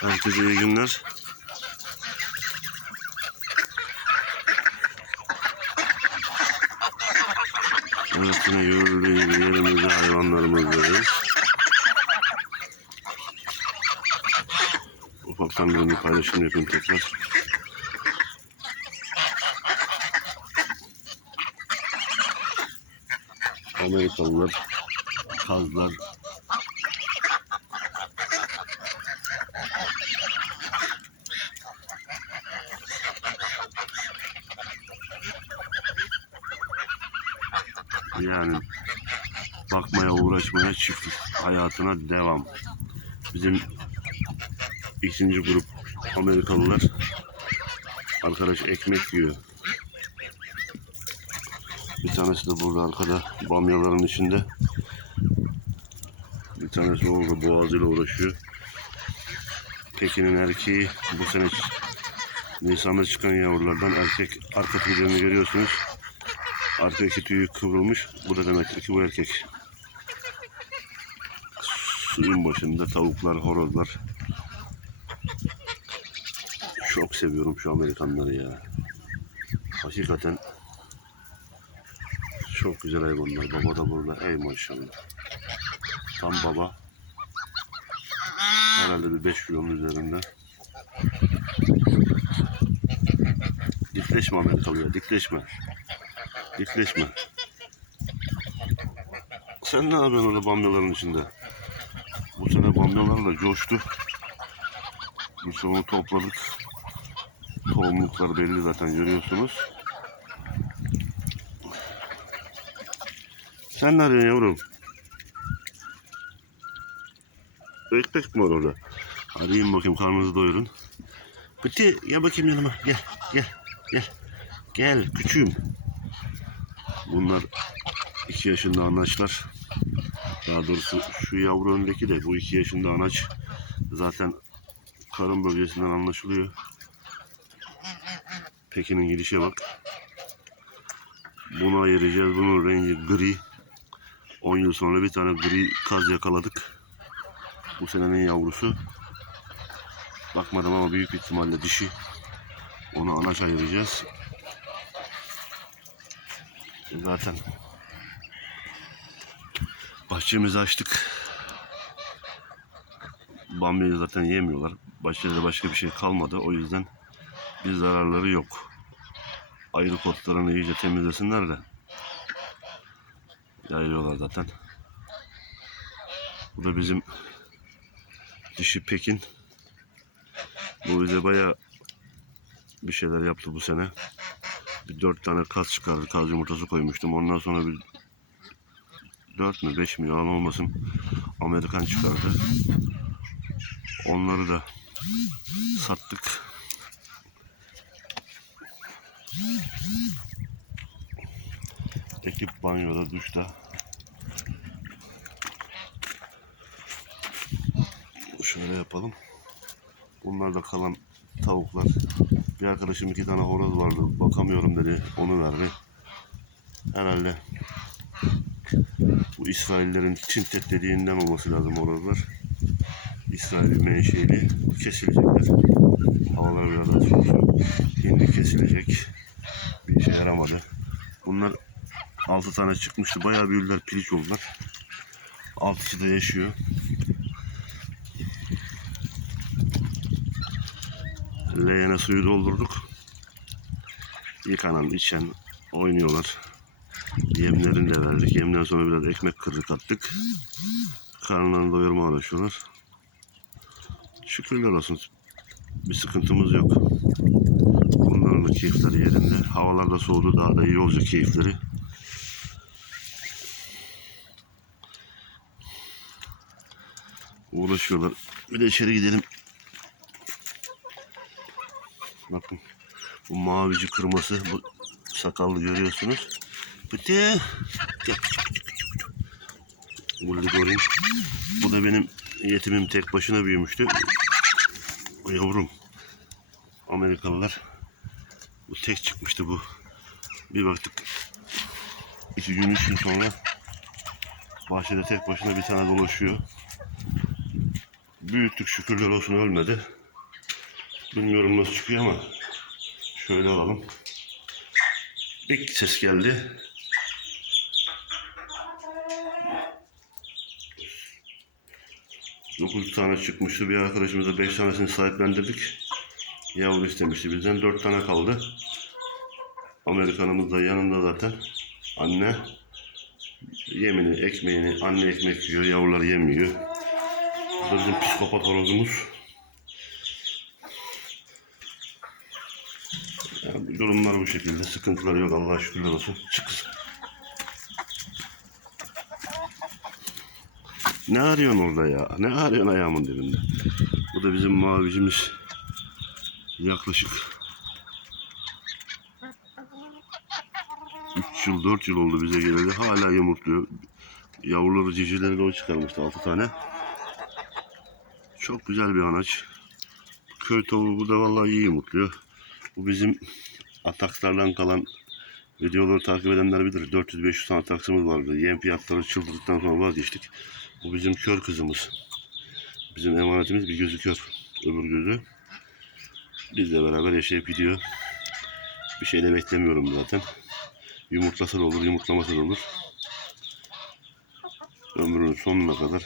Herkese iyi günler. Yine gördüğü gibi yerimizde hayvanlarımızdayız. Ufaktan bir paylaşım yapayım tekrar. Amerikalılar, kazlar, Yani bakmaya uğraşmaya çiftlik hayatına devam. Bizim ikinci grup Amerikalılar arkadaş ekmek yiyor. Bir tanesi de burada arkada bamyaların içinde. Bir tanesi orada boğazıyla uğraşıyor. Pekin'in erkeği bu sene Nisan'da çıkan yavrulardan erkek arka tüylerini görüyorsunuz. Arka iki tüyü kıvrılmış. Bu da demektir ki bu erkek. Suyun başında tavuklar, horozlar. Çok seviyorum şu Amerikanları ya. Hakikaten çok güzel hayvanlar. Baba da burada. Ey maşallah. Tam baba. Herhalde bir 5 kilonun üzerinde. Dikleşme Amerikalı ya. Dikleşme. Dikleşme. Sen ne yapıyorsun orada bamyaların içinde? Bu sene bamyalar da coştu. Bir çoğunu topladık. Tohumluklar belli zaten görüyorsunuz. Sen ne arıyorsun yavrum? Ekmek mi var orada? Yiyin bakayım karnınızı doyurun. Pıtı gel bakayım yanıma. Gel gel gel. Gel küçüğüm. Bunlar iki yaşında anaçlar. Daha doğrusu şu yavru öndeki de bu iki yaşında anaç. Zaten karın bölgesinden anlaşılıyor. Pekin'in gidişe bak. Bunu ayıracağız. Bunun rengi gri. 10 yıl sonra bir tane gri kaz yakaladık. Bu senenin yavrusu. Bakmadım ama büyük ihtimalle dişi. Onu anaç ayıracağız. Zaten bahçemizi açtık. Bamyayı zaten yemiyorlar. Bahçede başka bir şey kalmadı. O yüzden bir zararları yok. Ayrı kotlarını iyice temizlesinler de. Yayılıyorlar zaten. Bu da bizim dişi Pekin. Bu bize baya bir şeyler yaptı bu sene. Bir dört tane kaz çıkardı. Kaz yumurtası koymuştum. Ondan sonra bir dört mü beş mi yalan olmasın Amerikan çıkardı. Onları da sattık. Ekip banyoda, duşta. Şöyle yapalım. Bunlar da kalan tavuklar. Bir arkadaşım iki tane horoz vardı. Bakamıyorum dedi. Onu verdi. Herhalde bu İsraillerin Çintet dediğinden olması lazım horozlar. İsrail menşeli kesilecekler. Havalar biraz daha soğuk. Hindi kesilecek. Bir işe yaramadı. Bunlar 6 tane çıkmıştı. Bayağı büyüdüler. Piliç oldular. Altısı da yaşıyor. Leğene suyu doldurduk. Yıkanan, içen, oynuyorlar. Yemlerini de verdik. Yemden sonra biraz ekmek kırdık attık. Karnlarını doyurmaya uğraşıyorlar. Şükürler olsun. Bir sıkıntımız yok. Bunların da keyifleri yerinde. Havalar da soğudu. Daha da iyi olacak keyifleri. Uğraşıyorlar. Bir de içeri gidelim. Bakın. Bu mavici kırması. Bu sakallı görüyorsunuz. Pıtı. Burada göreyim. Bu da benim yetimim tek başına büyümüştü. O yavrum. Amerikalılar. Bu tek çıkmıştı bu. Bir baktık. iki gün üç gün sonra bahçede tek başına bir tane dolaşıyor. Büyüttük şükürler olsun ölmedi. Bilmiyorum nasıl çıkıyor ama şöyle alalım. İlk ses geldi. Dokuz tane çıkmıştı. Bir arkadaşımıza beş tanesini sahiplendirdik. Yavru istemişti bizden. Dört tane kaldı. Amerikanımız da yanında zaten. Anne yemini, ekmeğini, anne ekmek yiyor, yavrular yemiyor. Bu da bizim psikopat horozumuz. Yani durumlar bu şekilde. Sıkıntılar yok Allah'a şükürler olsun. Çık kızım. Ne arıyorsun orada ya? Ne arıyorsun ayağımın dibinde? Bu da bizim mavicimiz. Yaklaşık 3 yıl 4 yıl oldu bize geleli. Hala yumurtluyor. Yavruları civcivleri de o çıkarmıştı 6 tane. Çok güzel bir anaç. Köy tavuğu bu da vallahi iyi yumurtluyor. Bu bizim atakslardan kalan videoları takip edenler bilir. 400-500 tane ataksımız vardı. Yem fiyatları çıldırdıktan sonra vazgeçtik. Bu bizim kör kızımız. Bizim emanetimiz bir gözü kör. Öbür gözü. Bizle beraber yaşayıp gidiyor. Bir şey de beklemiyorum zaten. Yumurtlasa da olur, yumurtlamasa da olur. Ömrünün sonuna kadar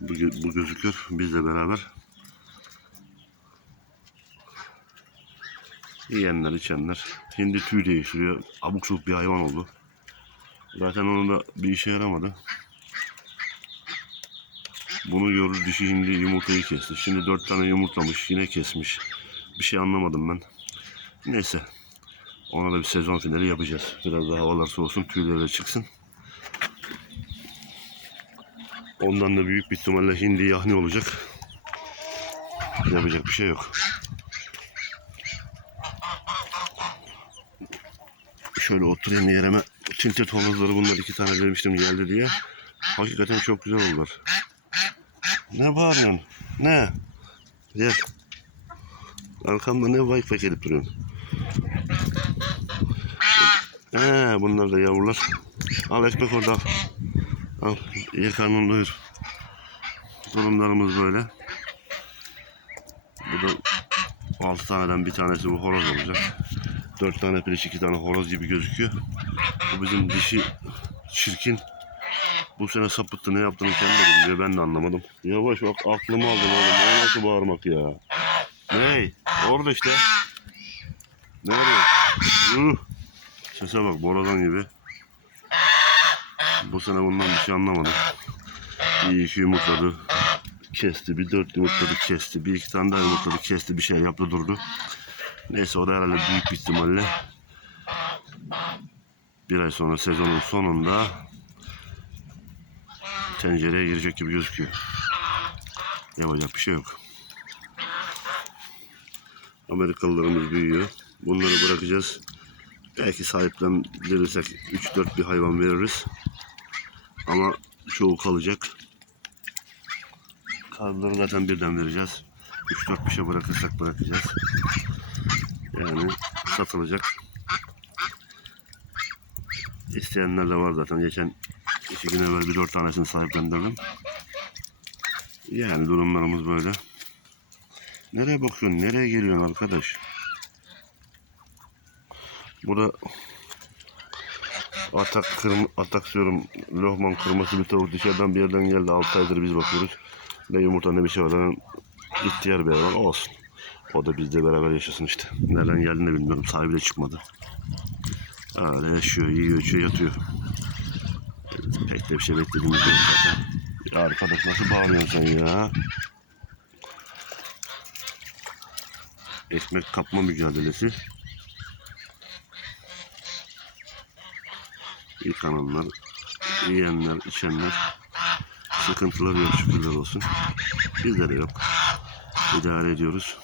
bu, bu gözükür bizle beraber. Yiyenler, içenler. Hindi tüy değiştiriyor. Abuk sabuk bir hayvan oldu. Zaten onun da bir işe yaramadı. Bunu görür dişi hindi yumurtayı kesti. Şimdi dört tane yumurtlamış yine kesmiş. Bir şey anlamadım ben. Neyse. Ona da bir sezon finali yapacağız. Biraz daha havalar soğusun tüyleri de çıksın. Ondan da büyük bir ihtimalle hindi yahni olacak. Yapacak bir şey yok. Şöyle oturayım yerime. Tintet horozları bunlar iki tane vermiştim geldi diye. Hakikaten çok güzel oldular. Ne bağırıyorsun? Ne? Gel. Arkamda ne vay vay gelip duruyorsun? He, bunlar da yavrular. Al ekmek orada al. Al, ye karnını doyur. Durumlarımız böyle. Bu da altı taneden bir tanesi bu horoz olacak. Dört tane piliç, iki tane horoz gibi gözüküyor. Bu bizim dişi çirkin. Bu sene sapıttı ne yaptığını kendi de bilmiyor ben de anlamadım. Yavaş bak aklımı aldın oğlum. O nasıl bağırmak ya? Ney? Orada işte. Ne arıyor? Üh. Sese bak boradan gibi. Bu sene bundan bir şey anlamadım. Bir iki yumurtladı. Kesti. Bir dört yumurtladı kesti. Bir iki tane daha yumurtladı kesti. Bir şey yaptı durdu. Neyse o da herhalde büyük bir ihtimalle bir ay sonra sezonun sonunda tencereye girecek gibi gözüküyor. Yapacak bir şey yok. Amerikalılarımız büyüyor. Bunları bırakacağız. Belki sahiplendirirsek 3-4 bir hayvan veririz. Ama çoğu kalacak. Kalanları zaten birden vereceğiz. 3-4 bir şey bırakırsak bırakacağız. Yani satılacak. İsteyenler de var zaten. Geçen iki gün evvel bir dört tanesini sahiplendirdim. Yani durumlarımız böyle. Nereye bakıyorsun? Nereye geliyorsun arkadaş? Burada atak kırm atak diyorum lohman kırması bir tavuk dışarıdan bir yerden geldi 6 aydır biz bakıyoruz ne yumurta ne bir şey var zaten ihtiyar bir hayvan olsun o da bizle beraber yaşasın işte. Nereden geldiğini de bilmiyorum. Sahibi de çıkmadı. Öyle yaşıyor yiyor içiyor yatıyor. Pek de bir şey beklediğimiz yok zaten. Ya arkadaş nasıl bağırıyorsun sen ya? Ekmek kapma mücadelesi. Yıkananlar, yiyenler, içenler. Sıkıntıları yok şükürler olsun. Bizde de yok. İdare ediyoruz.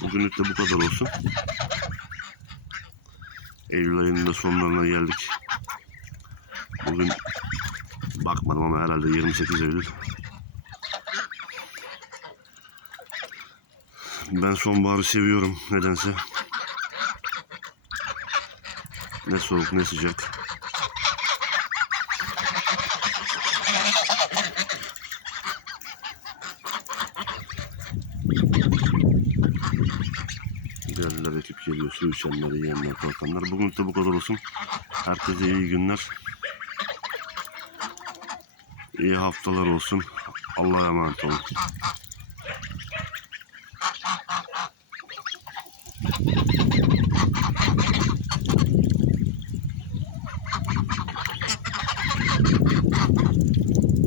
Bugünlük de bu kadar olsun. Eylül ayının da sonlarına geldik. Bugün bakmadım ama herhalde 28 Eylül. Ben sonbaharı seviyorum nedense. Ne soğuk ne sıcak. Geliyor. Su içenler, yiyenler, kalkanlar. Bugün de bu kadar olsun. Herkese iyi günler. İyi haftalar olsun. Allah'a emanet olun.